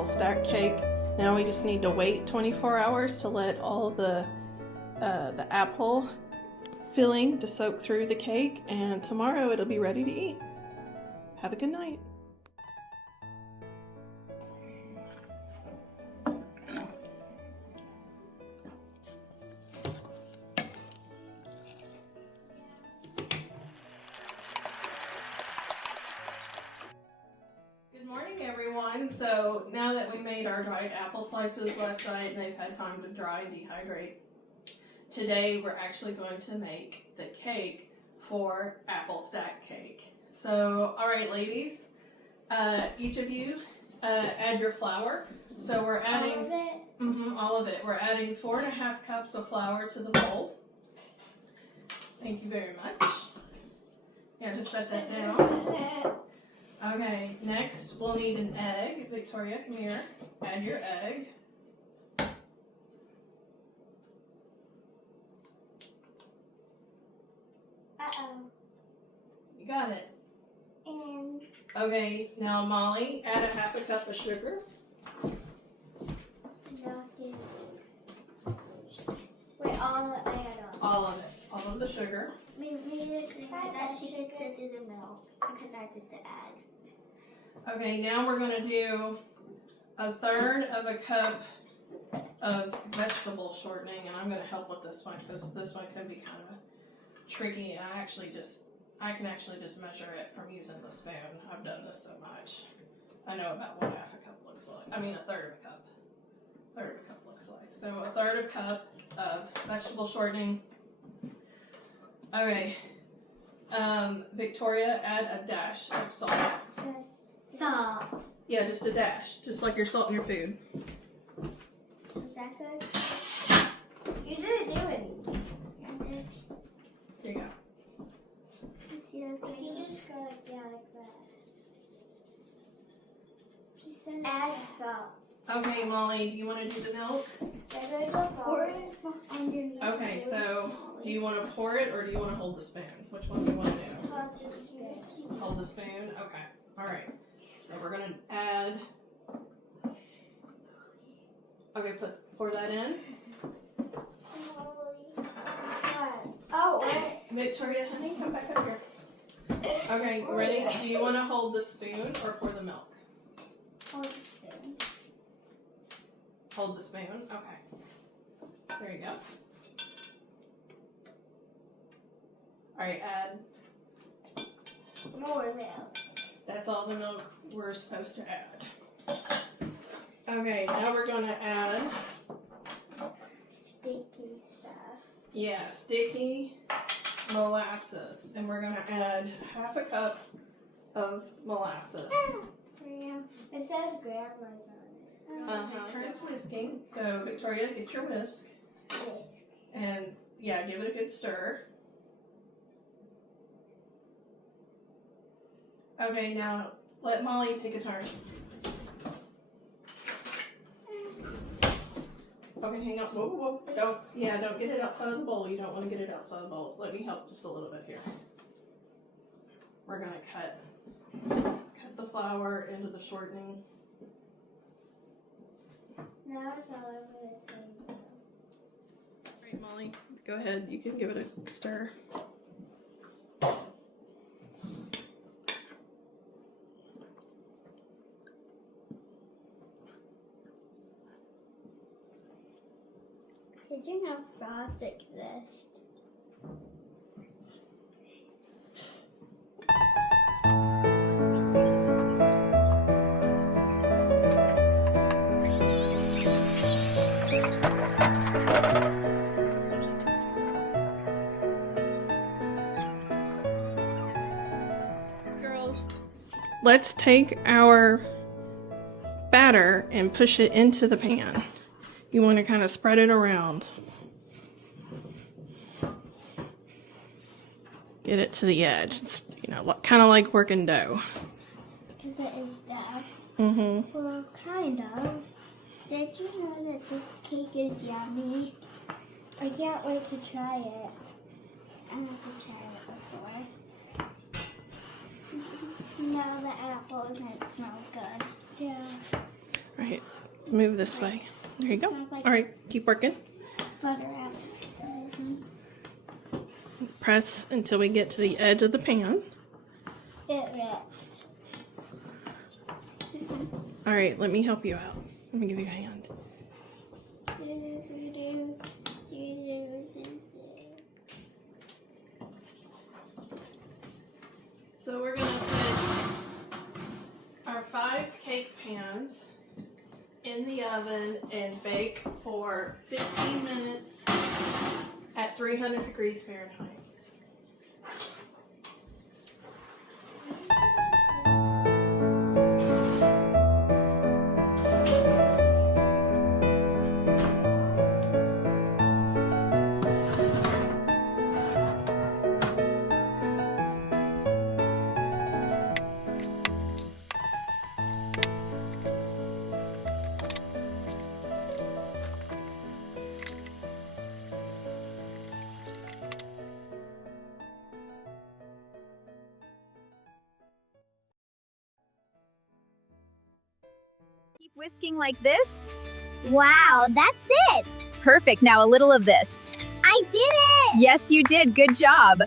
apple stack cake. Now we just need to wait 24 hours to let all the apple filling to soak through the cake, and tomorrow it'll be ready to eat. Have a good night. Good morning, everyone. So now that we made our dried apple slices last night and they've had time to dry and dehydrate, today we're actually going to make the cake for apple stack cake. So, all right, ladies, each of you add your flour. So we're adding all of it. All of it. We're adding 4.5 cups of flour to the bowl. Thank you very much. Yeah, just set that down. Okay, next we'll need an egg. Victoria, come here. Add your egg. Uh-oh. You got it. And Okay, now Molly, add 1/2 cup of sugar. wait, all of it. All of it. All of the sugar. Maybe that she could send to the milk because I did the egg. Okay, now we're going to do 1/3 of a cup of vegetable shortening, and I'm going to help with this one because this one could be kind of tricky. I can actually just measure it from using the spoon. I've done this so much. I know about what 1/2 cup looks like. I mean 1/3 of a cup. 1/3 of a cup looks like. So 1/3 of a cup of vegetable shortening. Okay. Victoria, add a dash of salt. Just salt. Yeah, just a dash, just like your salt in your food. Is that good? You didn't do anything. Here you go. See those things? You just go like that. Just add salt. Okay, Molly, do you want to do the milk? Pour it underneath. Okay, so do you want to pour it or do you want to hold the spoon? Which one do you want to do? Hold the spoon? Okay, all right. So we're going to add, okay, pour that in. Oh, wait. Victoria, honey, come back up here. Okay, ready? Do you want to hold the spoon or pour the milk? Hold the spoon. Hold the spoon, okay. There you go. All right, add. More milk. That's all the milk we're supposed to add. Okay, now we're going to add, Sticky stuff. yeah, sticky molasses. And we're going to add 1/2 cup of molasses. Yeah. It says grandma's on it. Turns whisking. So, Victoria, get your whisk. Whisk. And, yeah, give it a good stir. Okay, now let Molly take a turn. Okay, hang on. Whoa, whoa, whoa. Don't get it outside of the bowl. You don't want to get it outside of the bowl. Let me help just a little bit here. We're going to cut the flour into the shortening. Now it's all over the table. All right, Molly, go ahead. You can give it a stir. Did you know frogs exist? Girls, let's take our batter and push it into the pan. You want to kind of spread it around. Get it to the edge. It's, kind of like working dough. Because it is dough. Mm-hmm. Well, kind of. Did you know that this cake is yummy? I can't wait to try it. I never tried it before. Smell the apples and it smells good. Yeah. All right, let's move this way. There you go. Smells like All right, keep working. butter apples for some reason. Press until we get to the edge of the pan. It ripped. All right, let me help you out. Let me give you a hand. So we're gonna put our 5 cake pans in the oven and bake for 15 minutes at 300 degrees Fahrenheit. Keep whisking like this. Wow, that's it! Perfect. Now a little of this. I did it! Yes, you did. Good job.